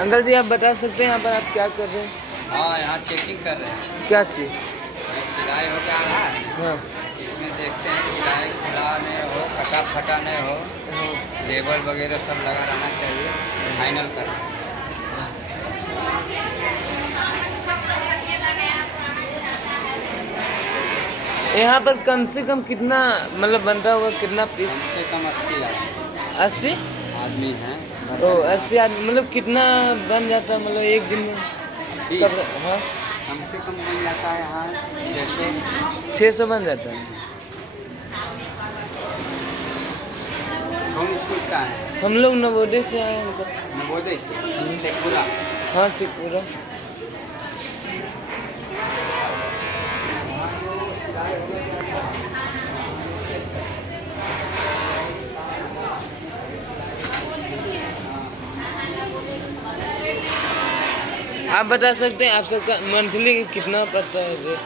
Uncle जी आप बता सकते हैं यहाँ पर आप क्या कर रहे हैं? हाँ, यहाँ चेकिंग कर रहे हैं। क्या चीज़? ये सिलाई हो क्या रहा है, हाँ इसमें देखते हैं सिलाई खुला नहीं हो, फटा फटा नहीं हो, लेबल वगैरह सब लगा रहना चाहिए, फाइनल कर रहे हैं। यहाँ पर कम से कम कितना मतलब बनता होगा, कितना पीस? कम से कम 80 80? आदमी हैं। ओ 80 आदमी मतलब कितना बन जाता है मतलब एक दिन में? बीस। हाँ कम से कम बन जाता है यहाँ 600। 600 बन जाता है। कौन स्कूल से आए हैं? हम लोग नवोदय से आए हैं अंकल। नवोदय से शेखपुरा। हाँ शेखपुरा। आप बता सकते हैं आप सबका मंथली कितना पड़ता है रेट?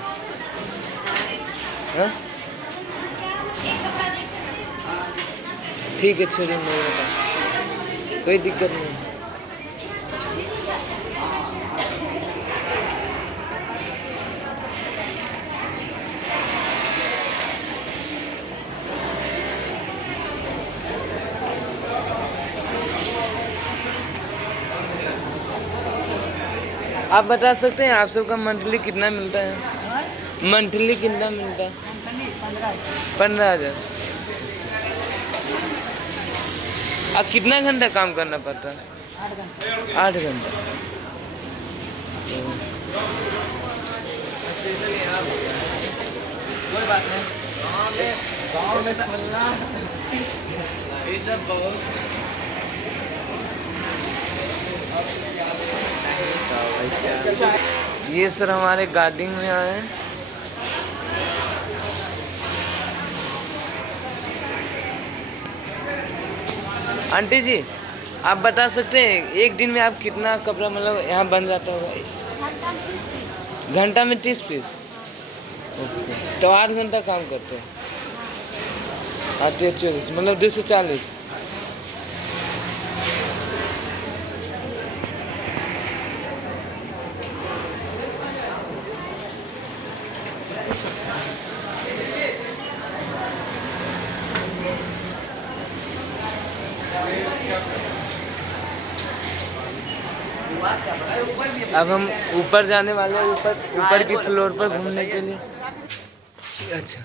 हाँ ठीक है छोड़िए, नहीं बता, कोई दिक्कत नहीं। आप बता सकते हैं आप सबका मंथली कितना मिलता है? मंथली कितना मिलता है? 15,000। आप कितना घंटा काम करना पड़ता है? 8 घंटा। कोई बात नहीं, गाँव में खोलना ये सब बहुत। ये सर हमारे गार्डिंग में आए हैं। आंटी जी आप बता सकते हैं एक दिन में आप कितना कपड़ा मतलब यहाँ बन जाता होगा? घंटा में 30 पीस। ओके तो 8 घंटा काम करते हैं। 8 24 मतलब 240। अब हम ऊपर जाने वाले हैं, ऊपर की फ्लोर पर घूमने के लिए। अच्छा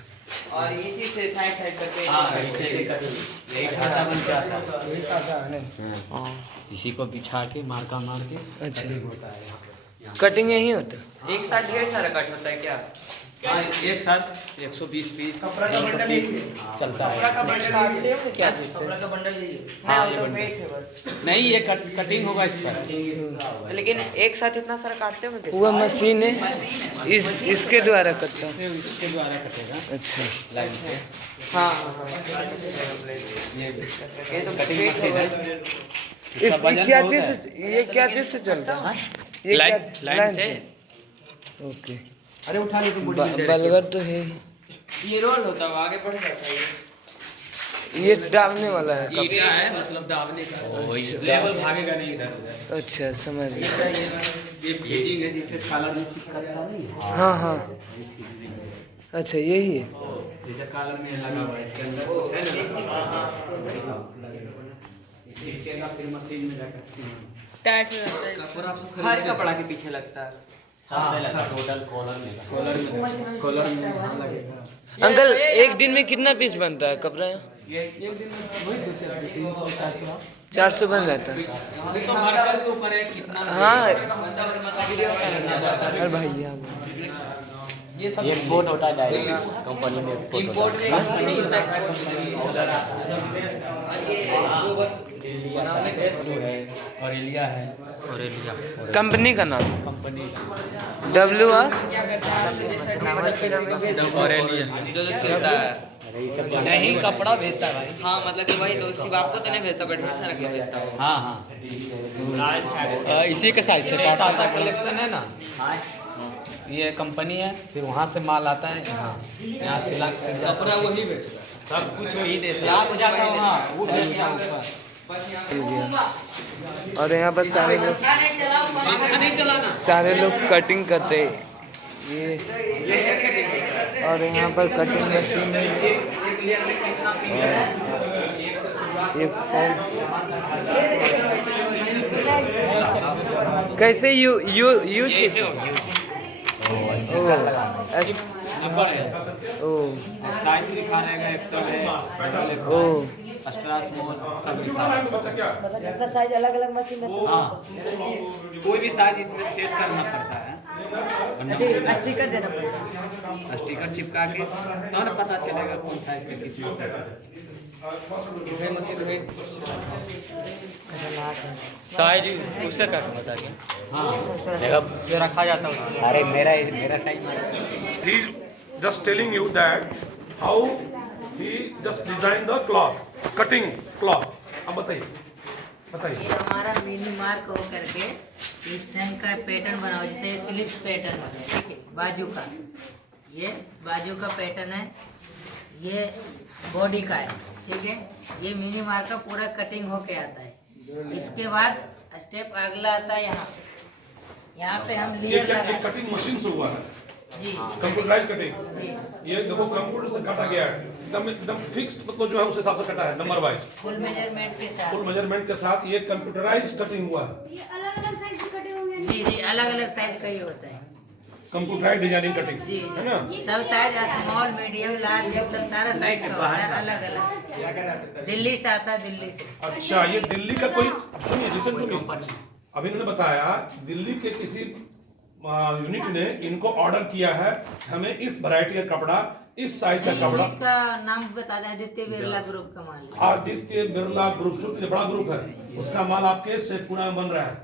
और इसी से साइड साइड करके यही ढांचा बन के आता है। इसी को बिछा के मार्का मार के अच्छा कटिंग यही होता है? एक साथ ढेर सारा कट होता है क्या? हाँ, एक साथ 120 पीस 200 पीस चलता है। क्या हाँ ये बंडल नहीं, ये कटिंग होगा इस पर। लेकिन एक साथ इतना सारा काटते हो कैसे? वो मशीन है इसके द्वारा कटता है। इसके द्वारा कटेगा अच्छा लाइन से। हाँ ये तो कटिंग मशीन है। इस क्या चीज से, ये क्या चीज से चलता है? ये लाइन से। ओके अरे उठा लो तुम। बलगर तो है ही। ये रोल होता है, आगे बढ़ जाता है ये डालने वाला है ये क्या है मतलब दावने का लेवल भागेगा नहीं इधर उधर। अच्छा समझ गया। ये पेजिंग है जिससे कलर में चिपकता नहीं। हाँ हाँ अच्छा यही है। जैसे कलर में लगा हुआ है इसके अंदर कुछ है ना, चिपकेगा फिर मशीन में जाकर टाइट हो जाता है। हर कपड़ा के पीछे लगता है। टोटल कॉलर में हाँ लगेगा। अंकल एक दिन में कितना पीस बनता है कपड़ा? एक दिन में वही 300 400 400 बन जाता है। अभी तो मार्कर के ऊपर है कितना। हाँ अरे भैया ये सब एक्सपोर्ट होता है डायरेक्ट कंपनी में एक्सपोर्ट होता है। ऑरेलिया है। ऑरेलिया कंपनी का नाम? कंपनी का डब्ल्यू ऑरेलिया सिलता है नहीं कपड़ा भेजता है भाई। हाँ मतलब कि वही तो सिर्फ आपको तो नहीं भेजता, बट ढेर सारा के भेजता है। हाँ हाँ इसी के साइज से टाटा कलेक्शन है ना, ये कंपनी है। फिर वहाँ से माल आता है यहाँ सिला कपड़ा वही बेचता है, सब कुछ वही देता है। मिल गया। और यहाँ पर सारे लोग कटिंग करते हैं ये। और यहाँ पर कटिंग मशीन है। ये कैसे यूज कैसे? साइज लिखा रहेगा, एक्सेल है, एक्स्ट्रा स्मॉल सब लिखा है। साइज अलग अलग मशीन में हाँ, कोई भी साइज इसमें सेट करना पड़ता है। स्टिकर देना पड़ेगा। स्टिकर चिपका के तो ना पता चलेगा कौन साइज का कितना पैसा। साइज उससे कर बता के। हाँ, देखा जो रखा जाता है। अरे मेरा size He just telling you that how he just designed the cloth, cutting cloth. अब बताइए ये हमारा मिनी मार्क हो करके इस टाइप का पैटर्न बनाओ, जैसे स्लिप्स पैटर्न हो गया, ठीक है, बाजू का, ये बाजू का पैटर्न है, ये बॉडी का है, ठीक है। ये मिनी मार्क का पूरा कटिंग होके आता है। इसके बाद स्टेप अगला आता है यहाँ पे हम ये लेयर क्या लगा कटिंग मशीन से हुआ है? जी कंप्यूटराइज कटिंग। जी ये देखो कंप्यूटर से काटा गया है, एकदम फिक्स्ड, मतलब जो है उस हिसाब से कटा है नंबर वाइज, फुल मेजरमेंट के साथ। फुल मेजरमेंट के साथ। ये कंप्यूटराइज कटिंग हुआ है, ये अलग अलग साइज के कटे होंगे। जी जी, अलग अलग साइज का ही होता है। कंप्यूटराइज डिजाइनिंग कटिंग, जी है ना? सब size, small medium large XL सारा साइज का होता है, अलग अलग। दिल्ली से आता है, दिल्ली से। अच्छा, ये दिल्ली का कोई, सुनिए लिसन टू मी, अभी इन्होंने बताया दिल्ली के किसी यूनिट ने इनको ऑर्डर किया है, हमें इस वैरायटी का कपड़ा, इस साइज का कपड़ा। यूनिट का नाम बता दें, आदित्य बिरला ग्रुप का माल। आदित्य बिरला ग्रुप, बड़ा ग्रुप है, उसका माल आपके शेखपुरा में बन रहा है।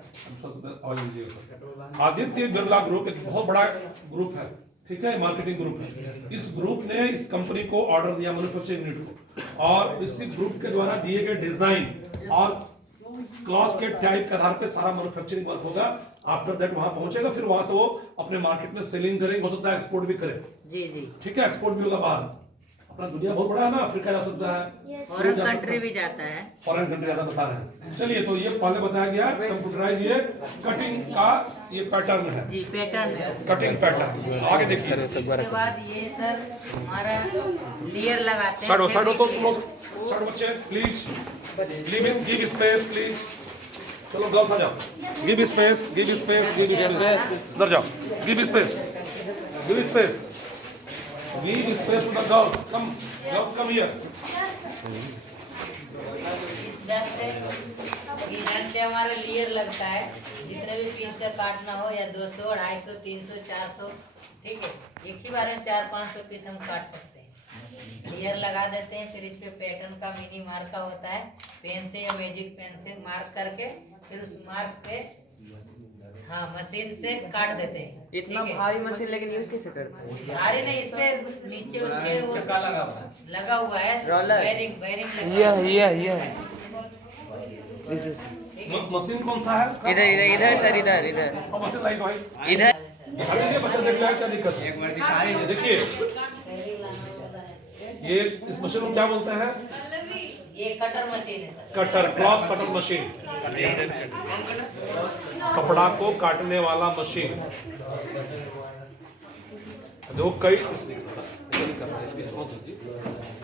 आदित्य बिरला ग्रुप एक बहुत बड़ा ग्रुप है, ठीक है, मार्केटिंग ग्रुप है। इस ग्रुप ने इस कंपनी को ऑर्डर दिया, मैन्युफैक्चरिंग यूनिट को, और इसी ग्रुप के द्वारा दिए गए डिजाइन और क्लॉथ के टाइप के आधार पे सारा मैन्युफैक्चरिंग वर्क होगा। आफ्टर दैट वहां पहुंचेगा, फिर वहां से वो अपने मार्केट में सेलिंग करेंगे, हो सकता है एक्सपोर्ट भी करे, जी जी, ठीक है, एक्सपोर्ट भी होगा बाहर। अपना दुनिया बहुत बड़ा है ना, अफ्रीका जा सकता है, फॉरेन कंट्री भी जाता है। फॉरेन कंट्री ज्यादा बता रहे हैं। चलिए, तो ये पहले बताया गया कंप्यूटराइज, ये कटिंग का ये पैटर्न है, जी पैटर्न है। Cutting pattern. आगे देखिए, इसके बाद ये सर हमारा लेयर लगाते हैं। साइड तो तुम लोग, साइड बच्चे प्लीज, गिव स्पेस प्लीज। चलो गर्ल्स आ जाओ, give space, give space, give space, इधर जाओ, give space, give space, give space to the girls, come girls, come here. इस ढंग से हमारा लेयर लगता है, जितने भी पीस का काटना हो, या 200, 250, 300, 400, ठीक है, एक ही बार में 400-500 पीस हम काट सकते हैं। लेयर लगा देते हैं, फिर इस पे पैटर्न का मिनी मार्क का होता है, पेन से या मैजिक पेन से मार्क करके, फिर उस मार्क पे हाँ मशीन से काट देते हैं। इतना भारी मशीन लेकिन यूज कैसे करते हैं? भारी नहीं, इसमें नीचे उसके चक्का लगा हुआ है, लगा हुआ है, रोलर। बेरिंग लगा हुआ ये मशीन कौन सा है? इधर इधर इधर सर, इधर इधर और मशीन लाइट भाई, इधर। अभी बच्चा देख रहा है, क्या दिक्कत है? देखिए, ये इस मशीन को क्या बोलते हैं? ये कटर मशीन है sir. Cutter, cloth cutter machine, कपड़ा को काटने वाला मशीन। देखो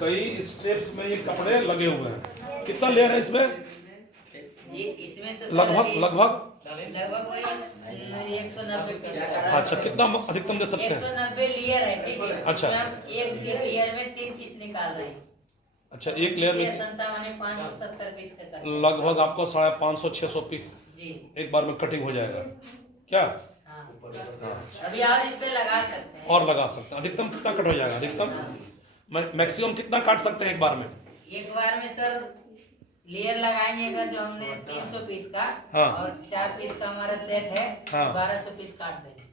कई स्टेप्स में ये कपड़े लगे हुए हैं। कितना लेयर है इसमें? ये इसमें तो लगभग लगभग वही 190 पीस। अच्छा, कितना अधिकतम दे सकते हैं? 190 लेयर है, ठीक है। अच्छा। उसमें हम एक लेयर में 3 पीस निकाल रहे हैं। अच्छा, एक लेयर में 570 पीस का कट। लगभग आपको 550-600 पीस जी एक बार में कटिंग हो जाएगा क्या? हाँ। अभी और इस पे लगा सकते हैं। और लगा सकते हैं। अधिकतम कितना कट हो जाएगा? अधिकतम मैक्सिमम कितना काट सकते हैं एक बार में? एक बार में सर लेयर लगाएंगे अगर, जो हमने 300 पीस का, हाँ। और 4 पीस का हमारा सेट है, हाँ। 1200 पीस काट देंगे।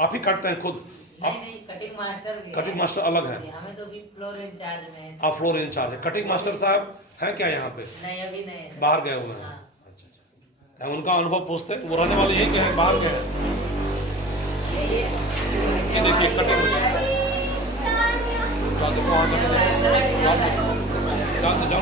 आप ही काटते हैं खुद? नहीं, कटिंग मास्टर भी है। कटिंग मास्टर अलग है? जी, हमें तो भी फ्लोर इंचार्ज में है। आप फ्लोर इंचार्ज है। कटिंग मास्टर साहब हैं क्या यहाँ पे? नहीं, अभी नहीं है सर। बाहर गए हुए हैं। हाँ। अच्छा, उनका अनुभव पूछते, वो रहने वाले यही क्या है, बाहर गए हैं? ये देखिए कटिंग हो जाए, जाओ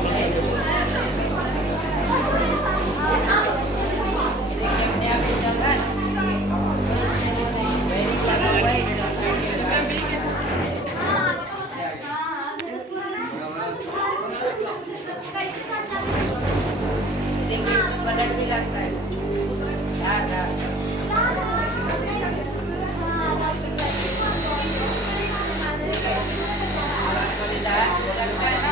बजट भी लगता है धार धार लगता है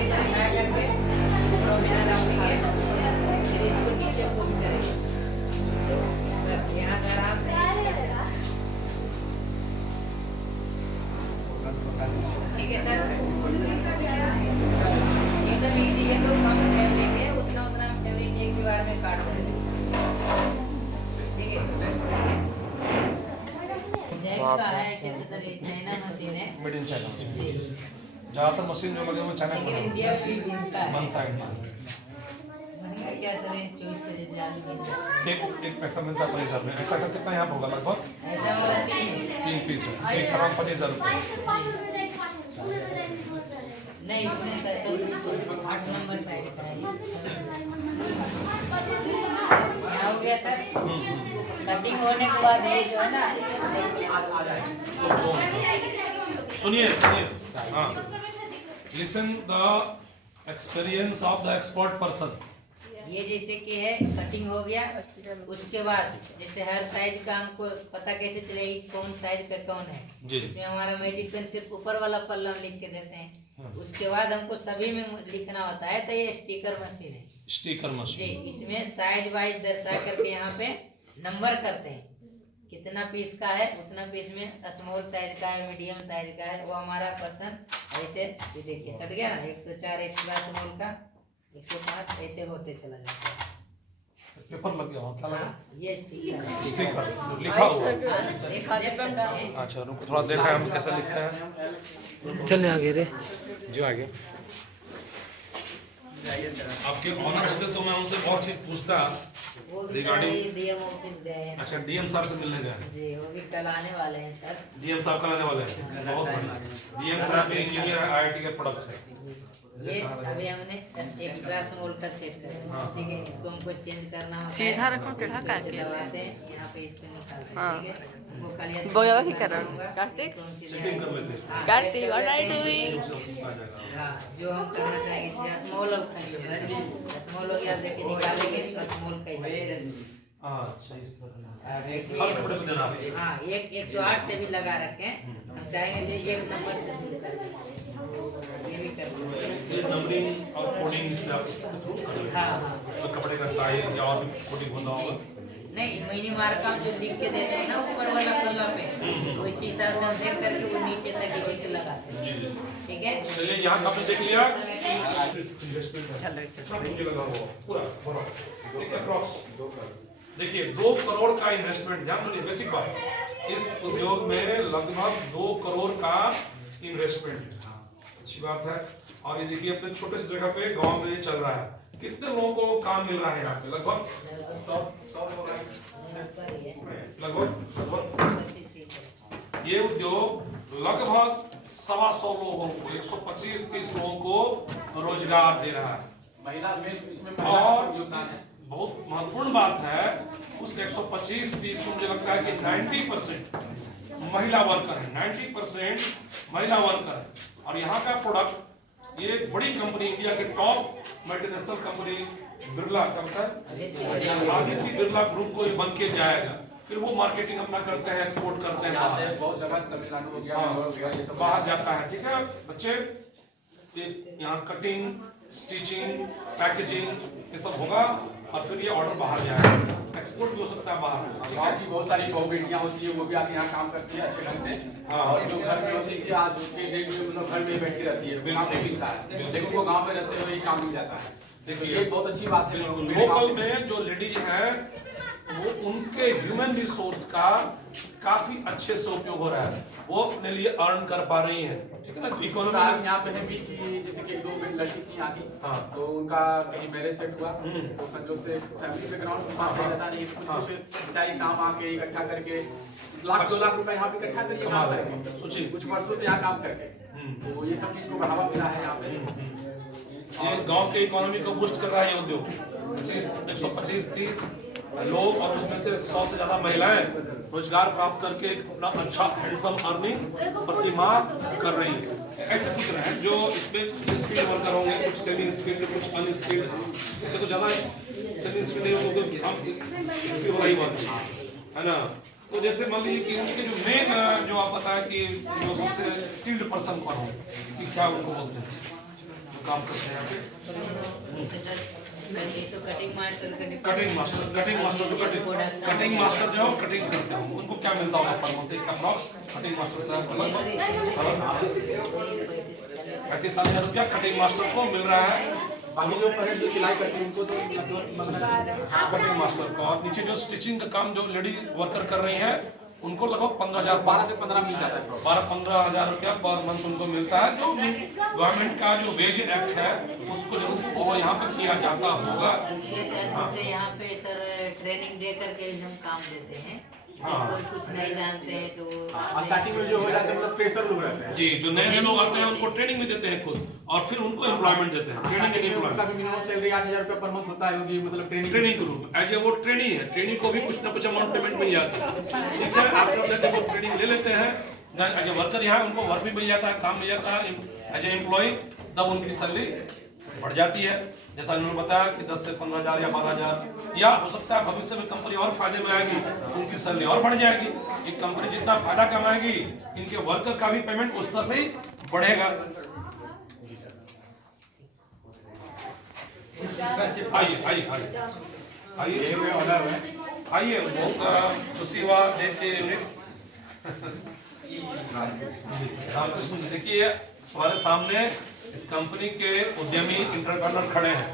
ना बजट करके फिर इसको नीचे पुश करेंगे बस यहाँ से आराम से ठीक है सर एकदम इजी है तो कम फैब्रिक है उतना उतना फैब्रिक एक ही बार में काट देंगे ठीक है जैक का है ऐसे तो सर चाइना मशीन है मेड इन चाइना जी ज्यादातर मशीन जो लगे हुए चाइना लेकिन में इंडिया भी बनता है बनता है इंडिया महंगा क्या सर है 24-25 मिलता है एक पैसा मिलता है 50,000 में ऐसा सब कितना यहाँ पर होगा लगभग ऐसा होगा 3 पीस है एक अराउंड 50,000 रुपये नहीं इसमें सर 8 नंबर साइज का है क्या हो गया सर कटिंग होने के बाद ये जो है ना सुनिए हाँ listen the experience of the expert person ये जैसे कि है कटिंग हो गया उसके बाद जैसे हर साइज का हमको पता कैसे चलेगी कौन साइज पे कौन है जी। इसमें हमारा मैजिक पेन सिर्फ ऊपर वाला पल्ला में लिख के देते हैं उसके बाद हमको सभी में लिखना होता है तो ये स्टिकर मशीन है स्टिकर जी मशीन इसमें साइज वाइज दर्शा करके यहाँ पे नंबर करते हैं कितना पीस का है उतना पीस में स्मॉल साइज का है मीडियम साइज का है वो हमारा पर्सन ऐसे ये देखिए सट गया ना 104 एक्स्ट्रा स्मॉल का 105 ऐसे होते चला जाता है पेपर लग गया क्या लगा हाँ, ये स्टिकर है स्टिकर लिखा हुआ हाँ, देख सकते हैं अच्छा रुको थोड़ा देखा है हम कैसे लिखा है चले आगे रे जो आगे आपके ऑनर होते तो मैं उनसे बहुत चीज पूछता वो भी Regarding- डीएम ऑफिस गए हैं अच्छा डीएम साहब से मिलने गए जी वो भी कल आने वाले हैं सर डीएम साहब का लाने वाले हैं बहुत बढ़िया डीएम साहब भी इंजीनियर है आईआईटी के प्रोडक्ट है ये अभी हमने एक्स्ट्रा स्मॉल का सेट कर रहे हैं ठीक है इसको हमको चेंज करना होता है सीधा रखो, टेढ़ा इसको ऐसे काट के। दबाते हैं यहाँ पे इसको निकालते हैं हाँ। ठीक है हमको खाली ऐसे वो वाला ही करना कर रहा हूँ। होगा, कार्तिक? इसको हम सीधे- सेटिंग कर लेते हैं हाँ, कार्तिक, set कर what are लेते you हैं। doing? उसे उसमें आ जाएगा हाँ जो हम करना चाहेंगे स्मॉल अब खाली स्मॉल हो गया देखिए निकालेंगे तो स्मॉल का ही लगेगा। अच्छा इस तरह इसलिए- हर कपड़े पे देना है। हाँ एक 108 से भी लगा रखे हैं हम चाहेंगे तो एक नंबर से शुरू कर सकते हैं ये भी कर सकते हैं ये नंबरिंग और कोडिंग इसमें आप इसके थ्रू कर लेते हाँ हैं हाँ उसमें कपड़े का साइज या और भी कोडिंग होता होगा नहीं मिनी मार्का जो लिख के देते हैं ना ऊपर वाला पल्ला पे उसी हिसाब से हम देख करके वो नीचे तक इसी से लगाते हैं जी जी ठीक है चलिए यहाँ का आपने देख लिया नीचे लगा हुआ पूरा पूरा अप्रॉक्स देखिए 2 करोड़ का इन्वेस्टमेंट ध्यान सुनिए बेसिक बात इस उद्योग में लगभग 2 करोड़ का इन्वेस्टमेंट अच्छी बात है और ये देखिए अपने छोटे से जगह पे गांव में ये चल रहा है कितने लोगों को काम मिल रहा है यहाँ पे लगभग लगभग ये उद्योग लगभग 125 लोगों को 125-30 लोगों को रोजगार दे रहा है महिला में इसमें और इस बहुत महत्वपूर्ण बात है उस 125-30 में मुझे लगता है कि 90% महिला वर्कर है 90% महिला वर्कर है और यहाँ का प्रोडक्ट ये एक बड़ी कंपनी इंडिया के top multinational company Birla Aditya Birla group को ये बन के जाएगा फिर वो मार्केटिंग अपना करते हैं एक्सपोर्ट करते हैं यहाँ से बाहर। बहुत जगह तमिलनाडु हो गया हाँ, बैंगलोर हो गया ये सब बाहर जाता है ठीक है बच्चे यहाँ कटिंग स्टिचिंग पैकेजिंग ये सब होगा और फिर ये ऑर्डर बाहर जाएगा एक्सपोर्ट भी हो सकता है बाहर में ठीक गाँव है की बहुत सारी बहू बेटियां होती है वो भी आके यहाँ काम करती है अच्छे ढंग से हाँ। और जो घर में होती है आज उसके डेट में मतलब घर में ही बैठी रहती है काम नहीं मिलता है लेकिन वो गाँव में रहते हुए ही काम मिल जाता है देखिए, ये बहुत अच्छी बात है बिल्कुल मेरे गाँव लोकल में जो लेडीज है वो उनके ह्यूमन रिसोर्स का काफी अच्छे से उपयोग हो रहा है वो अपने लिए अर्न कर पा रही हैं ठीक है ना आज इकोनॉमी यहाँ पे है भी कि जैसे कि 2 लड़की थी यहाँ की हाँ। तो उनका कहीं मैरिज सेट हुआ तो संजोग से फैमिली बैकग्राउंड उनका सही रहता नहीं कुछ बेचारी काम आके इकट्ठा करके लाख 2 लाख रुपए यहाँ पे इकट्ठा करिए कमा काम रहे हैं। करके सोचिए। कुछ वर्षों से यहाँ काम करके तो ये सब चीज को बढ़ावा मिला है यहाँ पे ये गांव के इकोनॉमी को बूस्ट कर रहा है ये उद्योग 125-30 लोग और उसमें से 100 से ज्यादा महिलाएं रोजगार प्राप्त करके अपना अच्छा हैंडसम अर्निंग प्रति माह कर रही है ऐसे पूछ रहे हैं जो इसमें कुछ स्किल्ड वर्कर होंगे, कुछ सेमी स्किल्ड, कुछ अनस्किल्ड, ऐसे तो ज़्यादा सेमी स्किल्ड होंगे, हम स्किल वाला ही वर्क है ना। तो जैसे मान लीजिए कि उनके जो मेन जो आप बताएं कि जो सबसे स्किल्ड पर्सन कौन हो, कि क्या उनको बोलते हैं जो काम करते हैं यहाँ पे? जैसे सर पहले तो कटिंग मास्टर कटिंग मास्टर जो कटिंग मास्टर जो कटिंग करते हैं उनको क्या मिलता होगा पर मंथ का अप्रॉक्स? कटिंग मास्टर साहब 35,000 रुपया कटिंग मास्टर को मिल रहा है। बाकी जो पहले जो सिलाई करते हैं उनको तो कटिंग मास्टर को, और नीचे जो स्टिचिंग का काम जो लेडी वर्कर कर रही है उनको लगभग 15,000 12 से 15 मिल जाता है। 12-15,000 रुपया पर मंथ उनको मिलता है। जो गवर्नमेंट का जो वेज एक्ट है उसको जरूर फॉलो यहाँ पे किया जाता होगा। इसके तहत से यहाँ पे सर ट्रेनिंग दे करके भी हम काम देते हैं। कोई कुछ नहीं जानते हैं तो स्टार्टिंग में जो हो जाता है मतलब फ्रेशर लोग रहते हैं जी, जो नए लोग आते हैं उनको ट्रेनिंग भी देते हैं खुद, और फिर उनको एम्प्लॉयमेंट देते हैं। ट्रेनिंग के उनका भी मिनिमम सैलरी 8,000 रुपया पर मंथ होता है, क्योंकि मतलब ट्रेनिंग ग्रुप एज ए वो ट्रेनिंग है, ट्रेनिंग को भी कुछ ना कुछ अमाउंट पेमेंट मिल जाती है। ठीक है, आफ्टर दैट वो ट्रेनिंग ले लेते हैं, एज ए वर्कर यहाँ उनको वर्क भी मिल जाता है, काम मिल जाता है एज ए एम्प्लॉय, तब उनकी सैलरी बढ़ जाती है। जैसा उन्होंने बताया कि 10 से 15,000 या 12,000, या हो सकता है भविष्य में कंपनी और फायदे में आएगी, उनकी सैलरी और बढ़ जाएगी। एक कंपनी जितना फायदा कमाएगी, इनके वर्कर का भी पेमेंट उस तरह से ही बढ़ेगा। आइए आइए आइए आइए, बहुत खुशी हुआ देख के। रामकृष्ण जी, देखिए हमारे सामने इस कंपनी के उद्यमी इंटरप्रेन्योर खड़े हैं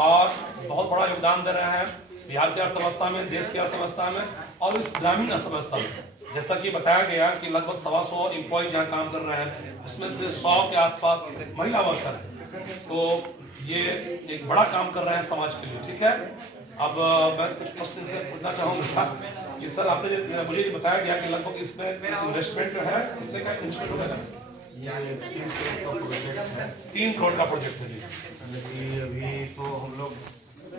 और बहुत बड़ा योगदान दे रहे हैं बिहार की अर्थव्यवस्था में, देश की अर्थव्यवस्था में और इस ग्रामीण अर्थव्यवस्था में। जैसा कि बताया गया कि लगभग 125 एम्प्लॉय जहाँ काम कर रहे हैं, उसमें से 100 के आसपास महिला वर्कर हैं। तो ये एक बड़ा काम कर रहे हैं समाज के लिए। ठीक है, अब मैं कुछ प्रश्न से पूछना चाहूँगा कि सर आपने मुझे ये बताया गया कि लगभग इसमें इन्वेस्टमेंट जो है कितने का इन्वेस्टमेंट होगा? 3 करोड़ का प्रोजेक्ट है जी। अभी तो हम लोग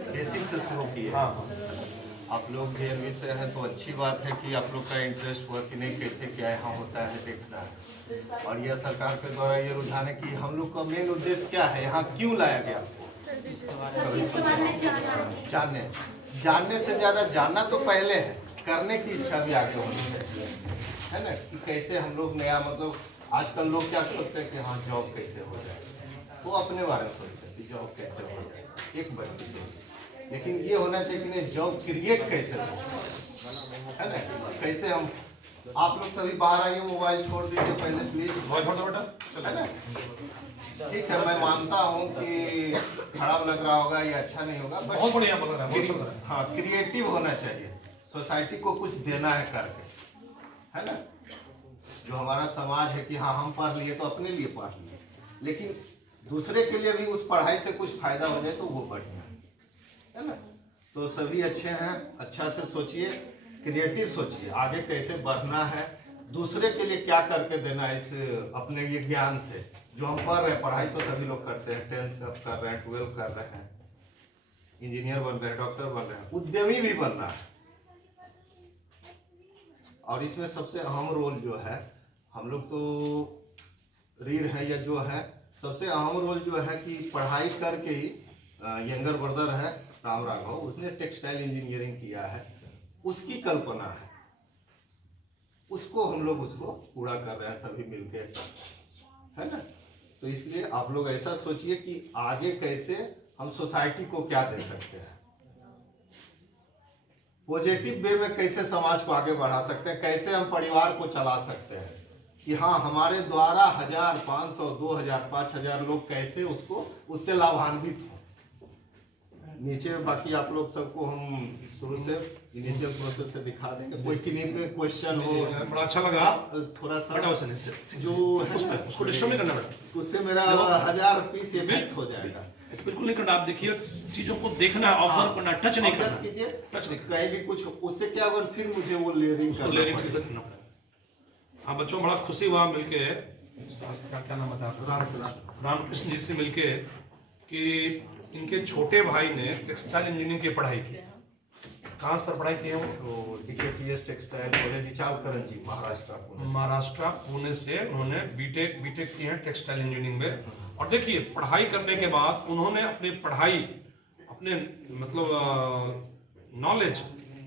बेसिक से शुरू किए। हाँ, आप लोग DNV से हैं तो अच्छी बात है कि आप लोग का इंटरेस्ट हुआ कि नहीं, कैसे क्या यहाँ होता है देखना है। और यह सरकार के द्वारा ये रुझान है कि हम लोग का मेन उद्देश्य क्या है, यहाँ क्यों लाया गया जानने से ज़्यादा जानना तो पहले है, करने की इच्छा भी आगे होनी चाहिए, है ना। कि कैसे हम लोग नया, मतलब आजकल लोग क्या सोचते हैं कि हाँ जॉब कैसे हो जाए, वो अपने बारे में सोचते हैं कि जॉब कैसे हो जाए एक बच्चे, लेकिन ये होना चाहिए कि नहीं जॉब क्रिएट कैसे हो, है ना। कैसे हम, आप लोग सभी बाहर आइए, मोबाइल छोड़ दीजिए पहले प्लीज, है ना। ठीक है, मैं मानता हूँ कि खराब लग रहा होगा या अच्छा नहीं होगा, बहुत बढ़िया बोल रहा है। हाँ, क्रिएटिव होना चाहिए, सोसाइटी को कुछ देना है करके, है ना। जो हमारा समाज है कि हाँ हम पढ़ लिए तो अपने लिए पढ़ लिए, लेकिन दूसरे के लिए भी उस पढ़ाई से कुछ फायदा हो जाए तो वो बढ़िया है ना। तो सभी अच्छे हैं, अच्छा से सोचिए, क्रिएटिव सोचिए, आगे कैसे बढ़ना है, दूसरे के लिए क्या करके देना है इस अपने ये ज्ञान से। जो हम पढ़ रहे हैं, पढ़ाई तो सभी लोग करते हैं, 10th कर रहे हैं, 12 कर रहे हैं, इंजीनियर बन रहे हैं, डॉक्टर बन रहे हैं, उद्यमी भी बनना है। और इसमें सबसे अहम रोल जो है, हम लोग तो रीड है या जो है, सबसे अहम रोल जो है कि पढ़ाई करके ही, यंगर ब्रदर है राम राघव, उसने टेक्सटाइल इंजीनियरिंग किया है, उसकी कल्पना है, उसको हम लोग उसको पूरा कर रहे हैं सभी मिलके, है ना। तो इसलिए आप लोग ऐसा सोचिए कि आगे कैसे हम सोसाइटी को क्या दे सकते हैं, पॉजिटिव वे में कैसे समाज को आगे बढ़ा सकते हैं, कैसे हम परिवार को चला सकते हैं कि हाँ हमारे द्वारा 1000, 500, 2000, 5000 लोग कैसे उसको उससे लाभान्वित हो। नीचे बाकी आप लोग सबको हम शुरू से इनिशियल प्रोसेस से दिखा देंगे, कोई क्वेश्चन हो, बड़ा अच्छा लगा थोड़ा सा जो उसको डिस्टर्ब नहीं करना बेटा, उससे मेरा 1000 पीस इफेक्ट हो जाएगा। बिल्कुल नहीं करना, आप देखिए चीजों को देखना, ऑब्जर्व करना, टच नहीं करना, कीजिए, टच नहीं कहीं भी कुछ उससे क्या होगा, फिर मुझे वो लेयरिंग करना। हाँ बच्चों, बड़ा खुशी हुआ मिलके, क्या नाम बताया, रामकृष्ण जी से मिलके, कि इनके छोटे भाई ने टेक्सटाइल इंजीनियरिंग की पढ़ाई की कहाँ सर पढ़ाई किए हो? तो DKTS textile college Ichalkaranji, Maharashtra, Pune. Maharashtra Pune से उन्होंने बीटेक की है टेक्सटाइल इंजीनियरिंग में। और देखिए पढ़ाई करने के बाद उन्होंने अपनी पढ़ाई, अपने मतलब नॉलेज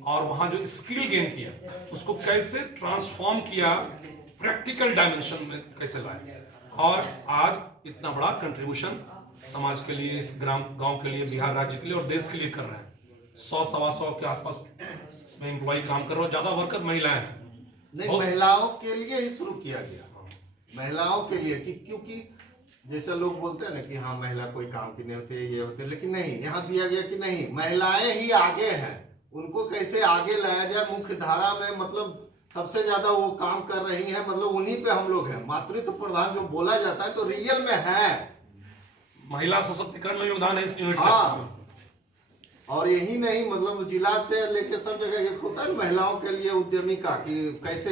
और वहाँ जो स्किल गेन किया उसको कैसे ट्रांसफॉर्म किया, प्रैक्टिकल डायमेंशन में कैसे लाए, और आज इतना बड़ा कंट्रीब्यूशन समाज के लिए, इस गांव के लिए, बिहार राज्य के लिए और देश के लिए कर रहे हैं। 100-125 के आसपास इसमें एम्प्लॉय काम कर रहे हो, ज्यादा वर्कर महिलाएं हैं। नहीं, महिलाओं के लिए ही शुरू किया गया, महिलाओं के लिए कि क्योंकि जैसे लोग बोलते हैं ना कि हाँ महिला कोई काम की नहीं होती, ये होते, लेकिन नहीं, यहाँ दिया गया कि नहीं, महिलाएं ही आगे हैं, उनको कैसे आगे लाया जाए मुख्य धारा में, मतलब सबसे ज्यादा वो काम कर रही हैं, मतलब उन्हीं पे हम लोग हैं। मातृत्व प्रधान जो बोला जाता है तो रियल में है, महिला सशक्तिकरण में योगदान है इस यूनिट का। हाँ, और यही नहीं, मतलब जिला से लेके सब जगह एक होता है महिलाओं के लिए उद्यमी का, कि कैसे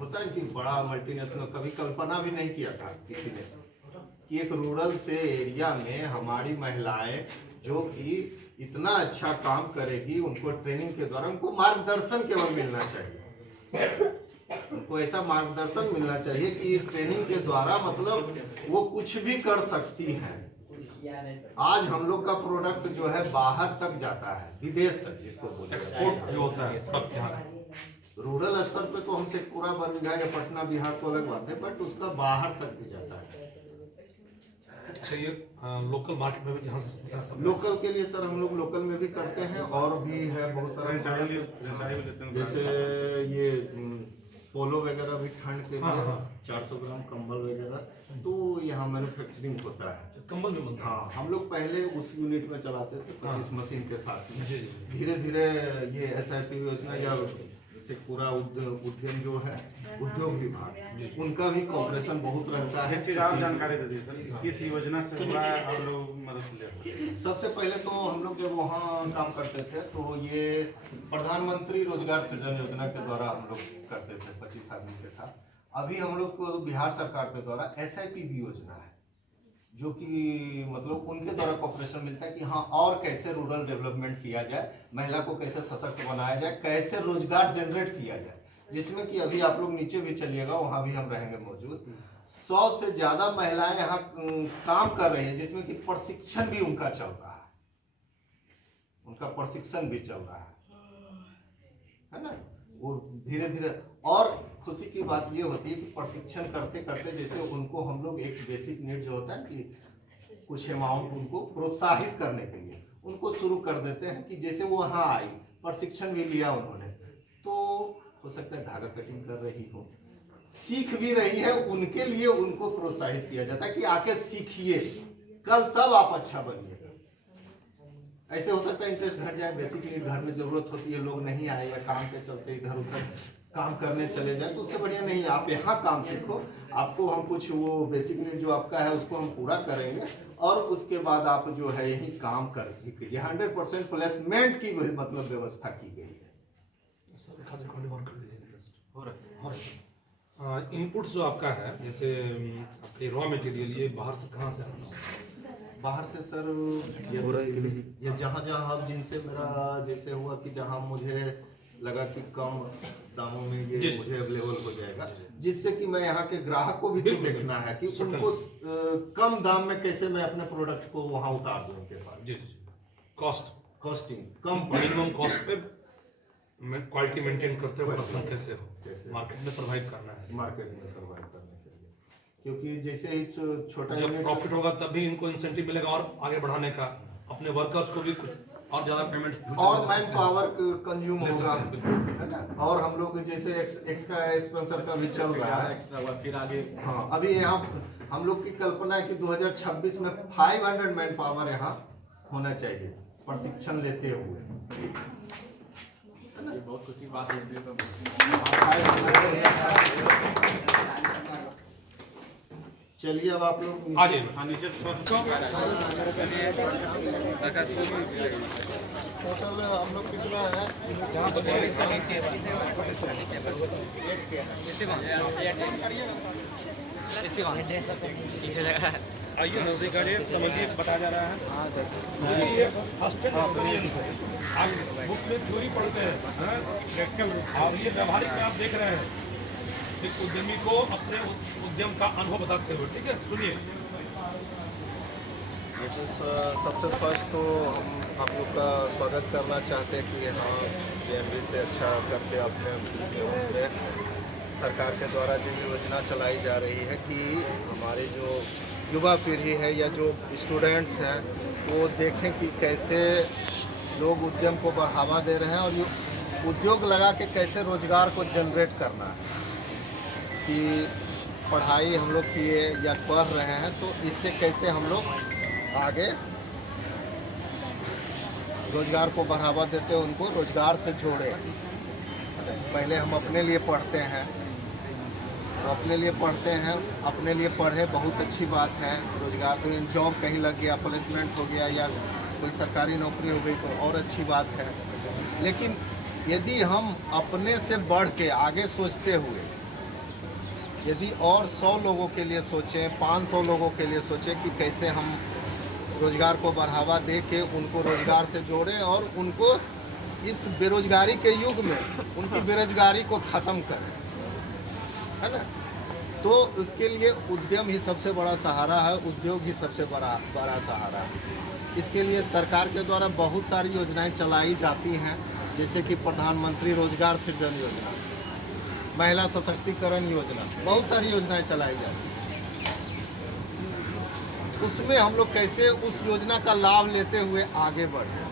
होता है कि बड़ा मल्टीनेशनल, कभी कल्पना भी नहीं किया था किसी ने कि एक रूरल से एरिया में हमारी महिलाएं जो कि इतना अच्छा काम करेगी, उनको ट्रेनिंग के द्वारा उनको मार्गदर्शन केवल मिलना चाहिए, उनको ऐसा मार्गदर्शन मिलना चाहिए कि ट्रेनिंग के द्वारा मतलब वो कुछ भी कर सकती हैं। आज हम लोग का प्रोडक्ट जो है बाहर तक जाता है, विदेश तक, जिसको बोलते हैं एक्सपोर्ट जो होता है प्रोडक्ट यहाँ। रूरल स्तर पे तो हमसे पूरा बरबीघा या पटना बिहार तो अलग बात है, बट उसका बाहर तक भी जाता है। अच्छा, ये लोकल मार्केट में भी यहाँ से लोकल के लिए सर हम लोग लोकल में भी करते हैं, और भी है बहुत सारा, जैसे ये पोलो वगैरह भी ठंड के लिए 400 ग्राम कंबल वगैरह, तो यहाँ मैन्युफैक्चरिंग होता है। कंबल भी बनता है। हाँ, हम लोग पहले उस यूनिट में चलाते थे 25 मशीन के साथ में। धीरे धीरे ये SIP योजना या जैसे पूरा उद्यम जो है, उद्योग विभाग, उनका भी कॉपरेशन बहुत रहता है। एक चीज आप जानकारी दे दीजिए सर, किस योजना से हुआ है और लोग मदद ले? सबसे पहले तो हम लोग जब वहाँ काम करते थे तो ये प्रधानमंत्री रोजगार सृजन योजना के द्वारा हम लोग करते थे 25 आदमी के साथ। अभी हम लोग को बिहार सरकार के द्वारा SIP भी योजना है, जो कि मतलब उनके द्वारा कॉपरेशन मिलता है कि हाँ और कैसे रूरल डेवलपमेंट किया जाए, महिला को कैसे सशक्त बनाया जाए, कैसे रोजगार जनरेट किया जाए, जिसमें कि अभी आप लोग नीचे भी चलिएगा, वहाँ भी हम रहेंगे मौजूद। 100 से ज्यादा महिलाएं यहाँ काम कर रही हैं, जिसमें कि प्रशिक्षण भी उनका चल रहा है, उनका प्रशिक्षण भी चल रहा है ना। वो धीरे धीरे, और खुशी की बात ये होती है कि प्रशिक्षण करते करते जैसे उनको हम लोग एक बेसिक नीड जो होता है कि कुछ अमाउंट उनको प्रोत्साहित करने के लिए उनको शुरू कर देते हैं, कि जैसे वो यहाँ आई, प्रशिक्षण भी लिया उन्होंने, तो हो सकता है धागा कटिंग कर रही हो, सीख भी रही है, उनके लिए उनको प्रोत्साहित किया जाता है कि आके सीखिए, कल तब आप अच्छा बनिएगा। ऐसे हो सकता है इंटरेस्ट घट जाए, बेसिक नीड घर में जरूरत होती है, लोग नहीं आए या काम के चलते इधर उधर काम करने चले जाए, तो उससे बढ़िया नहीं, आप यहाँ काम सीखो, आपको हम कुछ वो बेसिक नीड जो आपका है उसको हम पूरा करेंगे, और उसके बाद आप जो है यही काम कर कीजिए। 100% प्लेसमेंट की मतलब व्यवस्था की गई है। इनपुट्स जो आपका है, जैसे आपके रॉ मटेरियल, ये बाहर से कहाँ से आता है? बाहर से सर ये जहाँ जहाँ अब जिनसे मेरा जैसे हुआ कि जहाँ मुझे लगा कि कम दामों में ये मुझे अवेलेबल हो जाएगा, जिससे कि मैं यहाँ के ग्राहक को भी तो देखना है कि उनको कम दाम में कैसे मैं अपने प्रोडक्ट को वहाँ उतार दूँ उनके पास। जी, कॉस्टिंग कम मिनिमम कॉस्ट पे क्वालिटी मेंटेन करते हुए प्रोडक्शन कैसे हो मार्केट में सर्वाइव करना है, मार्केट में सर्वाइव करने के लिए, क्योंकि जैसे ही छोटा जब प्रॉफिट होगा तभी इनको इंसेंटिव मिलेगा और आगे बढ़ाने का, अपने वर्कर्स को भी कुछ और ज्यादा पेमेंट और मैन पावर कंज्यूम होगा, है ना। और हम लोग जैसे एक्स्ट्रा एक्सपेंसर का भी चल रहा है फिर आगे। हाँ, अभी यहाँ हम लोग की कल्पना है कि 2026 में 500 मैन पावर यहाँ होना चाहिए प्रशिक्षण लेते हुए। बहुत खुशी बात है। चलिए अब आप लोग आ जाइए। टोटल हम लोग कितना है? इसी आइए नजदीक आइए, समझिए बताया जा रहा है। देखिए, ये फर्स्ट एक्सपीरियंस है। आप बुक में थ्योरी पढ़ते हैं, प्रैक्टिकल, और ये व्यवहारिक में आप देख रहे हैं एक उद्यमी को अपने उद्यम का अनुभव बताते हुए। ठीक है, सुनिए। जैसे सबसे फर्स्ट तो हम आप लोग का स्वागत करना चाहते हैं कि हाँ DMV से अच्छा करके अपने उसमें सरकार के द्वारा जो योजना चलाई जा रही है कि हमारी जो युवा पीढ़ी है या जो स्टूडेंट्स हैं वो देखें कि कैसे लोग उद्यम को बढ़ावा दे रहे हैं और ये उद्योग लगा के कैसे रोजगार को जनरेट करना है। कि पढ़ाई हम लोग किए या पढ़ रहे हैं तो इससे कैसे हम लोग आगे रोजगार को बढ़ावा देते हैं, उनको रोजगार से जोड़े। पहले हम अपने लिए पढ़ते हैं तो अपने लिए पढ़ते हैं, अपने लिए पढ़े बहुत अच्छी बात है। रोजगार तो जॉब कहीं लग गया, प्लेसमेंट हो गया या कोई सरकारी नौकरी हो गई तो और अच्छी बात है। लेकिन यदि हम अपने से बढ़ के आगे सोचते हुए यदि और 100 लोगों के लिए सोचें, 500 लोगों के लिए सोचें कि कैसे हम रोजगार को बढ़ावा दे के उनको रोजगार से जोड़ें और उनको इस बेरोजगारी के युग में उनकी बेरोजगारी को ख़त्म करें, है ना। तो उसके लिए उद्यम ही सबसे बड़ा सहारा है, उद्योग ही सबसे बड़ा सहारा है। इसके लिए सरकार के द्वारा बहुत सारी योजनाएं चलाई जाती हैं, जैसे कि प्रधानमंत्री रोजगार सृजन योजना, महिला सशक्तिकरण योजना, बहुत सारी योजनाएं चलाई जाती हैं। उसमें हम लोग कैसे उस योजना का लाभ लेते हुए आगे बढ़े।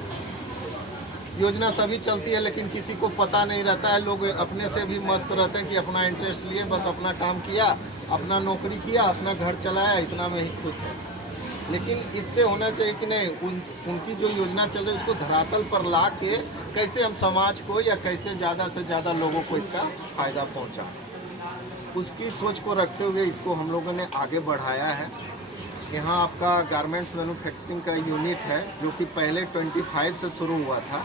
योजना सभी चलती है लेकिन किसी को पता नहीं रहता है, लोग अपने से भी मस्त रहते हैं कि अपना इंटरेस्ट लिए, बस अपना काम किया, अपना नौकरी किया, अपना घर चलाया, इतना में ही खुश है। लेकिन इससे होना चाहिए कि नहीं, उनकी जो योजना चल रही है उसको धरातल पर ला के कैसे हम समाज को या कैसे ज़्यादा से ज़्यादा लोगों को इसका फ़ायदा पहुँचा, उसकी सोच को रखते हुए इसको हम लोगों ने आगे बढ़ाया है। यहाँ आपका गारमेंट्स मैन्युफैक्चरिंग का यूनिट है जो कि पहले 25 से शुरू हुआ था,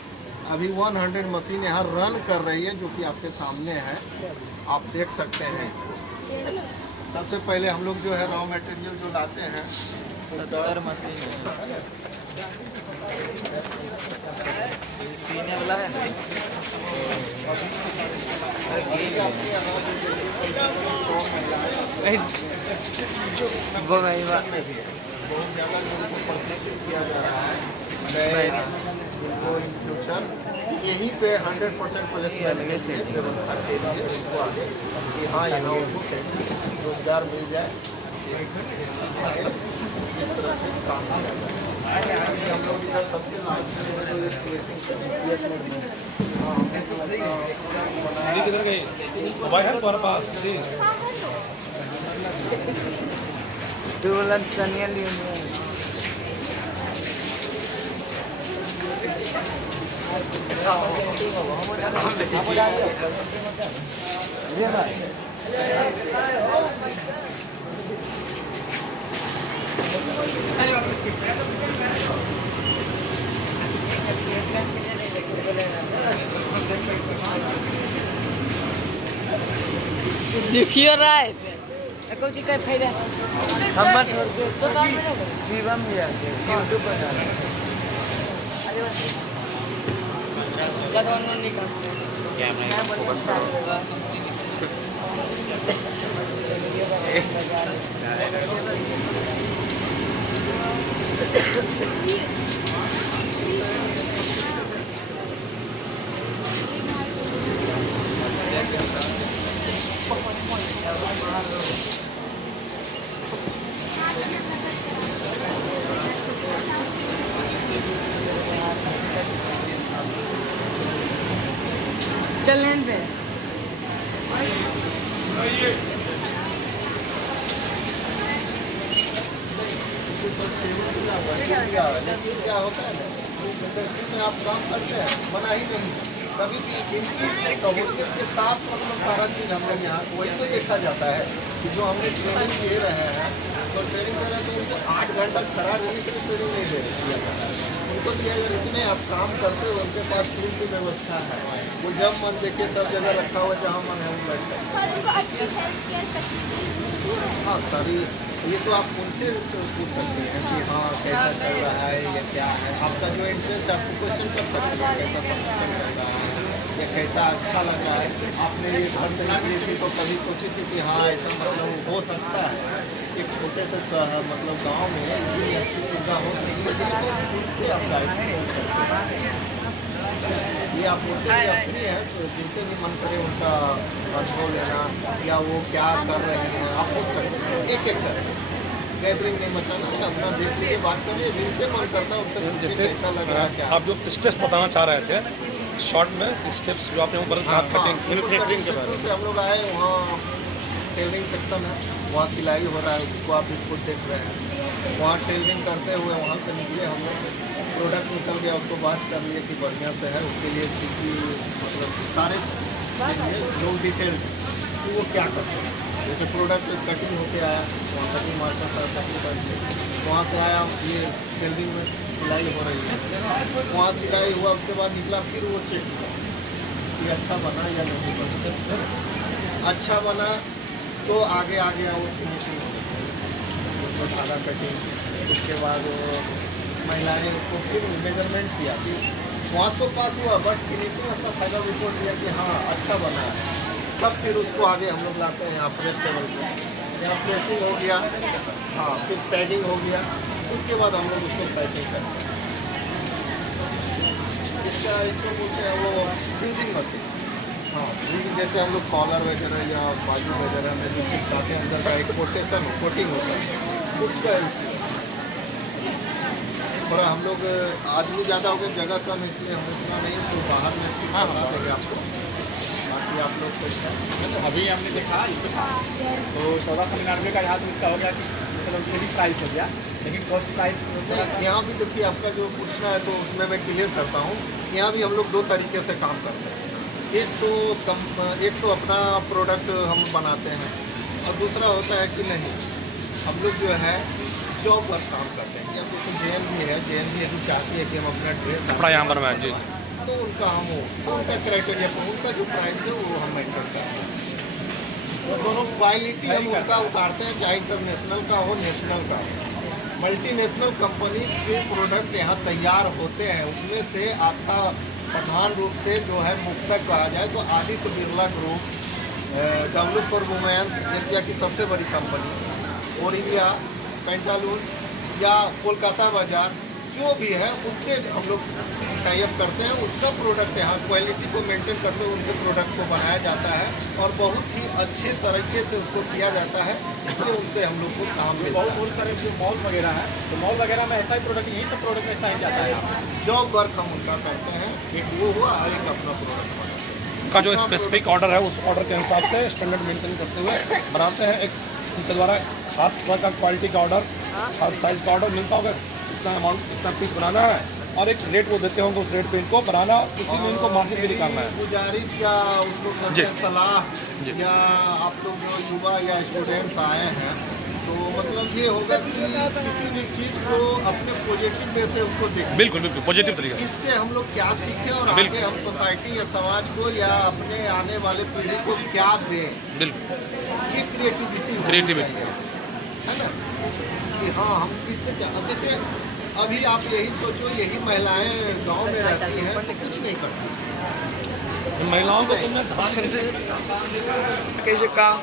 अभी 100 मशीन यहाँ रन कर रही है, जो कि आपके सामने है, आप देख सकते हैं इसको। सबसे पहले हम लोग जो है रॉ मटेरियल जो लाते हैं 70 मशीन सीने वाला है ना। वो नहीं बात बहुत ज़्यादा लोगों को प्रशिक्षित किया जा रहा है। उनको इन फ्यूचर यहीं पे 100% प्लेसमेंट की व्यवस्था के लिए उनको आगे कि हाँ यहाँ उनको कैसे रोजगार मिल जाए, इस तरह से काम किया जाए। हम लोग इधर सबसे लास्ट किधर गई मोबाइल है तुम्हारे पास? दुल्हन सनिया लियो देखिए राय कुछ का फायदा हम छोड़ के दुकान में ना शिवम भी आते यूट्यूब पर डाला अरे बस जगह में निकल कैमरा फोकस चलने पे क्या होता है ना, इंडस्ट्री में आप काम करते हैं, मना ही नहीं, कभी भी इनकी सहूलियत के साथ मतलब सारा चीज़ हम लोग यहाँ वही तो देखा जाता है कि जो हमने ट्रेनिंग दे रहे हैं, तो ट्रेनिंग दे रहे हैं तो उनको 8 घंटा खड़ा रहने के लिए ट्रेनिंग नहीं दे दिया जाता है, उनको दिया जाए इतने आप काम करते हो, उनके पास स्कूल की व्यवस्था है, वो जब मन देखे सब जगह रखा हुआ जहाँ मन है वो बैठता है। हाँ, सारी ये तो आप उनसे पूछ सकते हैं कि हाँ कैसा चल रहा है या क्या है, आपका जो इंटरेस्ट आपको क्वेश्चन कर सकते हैं कैसा फंक्शन चल रहा है या कैसा अच्छा लग रहा है। आपने ये घर से निकली थी तो कभी सोची थी कि हाँ ऐसा मतलब हो सकता है एक छोटे से मतलब गांव में इतनी अच्छी सुविधा हो सकती है, तो उनसे आप गाइड कर सकते हैं। ये आप उनसे भी अपनी है, तो जिनसे भी मन करे उनका अनुभव लेना या वो क्या कर रहे हैं आप पूछ सकते हैं। एक एक कर गैदरिंग नहीं मचाना, अपना देख लीजिए, बात करिए, जिनसे मन करता है उनसे जैसे कैसा लग रहा है क्या। आप जो स्टेप्स बताना चाह रहे थे शॉर्ट में, स्टेप्स जो आपने ऊपर मैन्युफैक्चरिंग के बारे में, हम लोग आए वहाँ टेलरिंग सेक्शन है, वहाँ सिलाई हो रहा है, उसको आप खुद देख रहे हैं। वहाँ टेलरिंग करते हुए वहाँ से निकले हम लोग, प्रोडक्ट निकल गया, उसको वाच कर लिए कि बढ़िया से है, उसके लिए सीखी मतलब सारे लोग डिटेल कि वो क्या करते हैं। जैसे प्रोडक्ट कटिंग होके आया, वहाँ कटिंग मारता था, कटिंग करके वहाँ से आया, ये टेलरिंग में सिलाई हो रही है, वहाँ सिलाई हुआ, उसके बाद निकला, फिर वो चेक किया कि अच्छा बना या नहीं बना। अच्छा बना तो आगे आ गया वो फिनिशिंग, उसको धागा कटिंग, उसके बाद महिलाएं उसको फिर मेजरमेंट किया, फिर वहाँ तो पास हुआ, बट फिनिशिंग अपना फाइनल रिपोर्ट दिया कि हाँ अच्छा बना है। तब फिर उसको आगे हम लोग लाते हैं यहाँ प्रेस टेबल पर, यहाँ प्रेसिंग हो गया, हाँ फिर पैडिंग हो गया, उसके बाद हम लोग उसको पैकिंग करते हैं। इसको बोलते हैं वो फ्यूजिंग मशीन। हाँ जैसे हम लोग कॉलर वगैरह या बाजू वगैरह में जो चिपकाते हैं अंदर का एक कोटेशन हो, कोटिंग होता है, उसका थोड़ा हम लोग आदमी ज़्यादा हो गए, जगह कम है, इसलिए हम इतना नहीं, तो बाहर में बता देंगे आपको, बाकी आप लोग को अभी हमने देखा तो 1499 का यहाँ तो इसका हो गया कि मतलब फिनिश प्राइस हो गया, लेकिन कॉस्ट प्राइस यहाँ भी देखिए आपका जो पूछना है तो उसमें मैं क्लियर करता हूँ। यहाँ भी हम लोग दो तरीके से काम करते हैं, एक तो अपना प्रोडक्ट हम बनाते हैं और दूसरा होता है कि नहीं हम लोग जो है जॉब पर काम करते हैं। या जैसे JNB है, JNB यदि चाहती है कि हम अपना ड्रेस कपड़ा यहाँ बनवाएं जी, तो उनका हम वो उनका क्राइटेरिया पर उनका जो प्राइस है वो हम मेंटेन करते हैं। वो दोनों क्वालिटी हम उनका उतारते हैं, चाहे इंटरनेशनल का हो नेशनल का हो। मल्टीनेशनल कंपनीज के प्रोडक्ट यहाँ तैयार होते हैं, उसमें से आपका प्रधान रूप से जो है मुख्तक कहा जाए तो Aditya Birla group, W for women's Asia की सबसे बड़ी कंपनी, ओरिया, पेंटालून या कोलकाता बाजार जो भी है उससे हम लोग टाई अप करते हैं। उसका प्रोडक्ट यहाँ क्वालिटी को मेंटेन करते हुए उनके प्रोडक्ट को बनाया जाता है और बहुत ही अच्छे तरीके से उसको किया जाता है, इसलिए उनसे हम लोग को काम मिलता है। बहुत सारे जो मॉल वगैरह है तो मॉल वगैरह में ऐसा ही प्रोडक्ट, यही सब प्रोडक्ट ऐसा ही जाता है। जॉब वर्क हम उनका करते हैं, एक वो हुआ और एक अपना प्रोडक्ट बनाते हैं। उनका जो स्पेसिफिक ऑर्डर है उस ऑर्डर के हिसाब से स्टैंडर्ड मेंटेन करते हुए बनाते हैं। एक उनके द्वारा खास तरह का क्वालिटी का ऑर्डर, खास साइज का ऑर्डर मिलता होगा, इतना अमाउंट इतना पीस बनाना है और एक रेट वो देते होंगे, उस रेट पे इनको बनाना, उसी में इनको मार्जिन भी निकालना है। गुजारिश या उसको करते हैं सलाह, या आप लोग जो युवा या स्टूडेंट्स आए हैं तो मतलब ये होगा कि किसी भी चीज़ को अपने पॉजिटिव वे से उसको देखें। बिल्कुल बिल्कुल पॉजिटिव तरीका। इससे हम लोग क्या सीखें और आगे हम सोसाइटी या समाज को या अपने आने वाले पीढ़ी को क्या दें, बिल्कुल ये क्रिएटिविटी है ना, कि हाँ हम इससे क्या, जैसे अभी आप यही सोचो, यही महिलाएं गांव में रहती हैं तो कुछ नहीं करती, महिलाओं को तुमने कैसे काम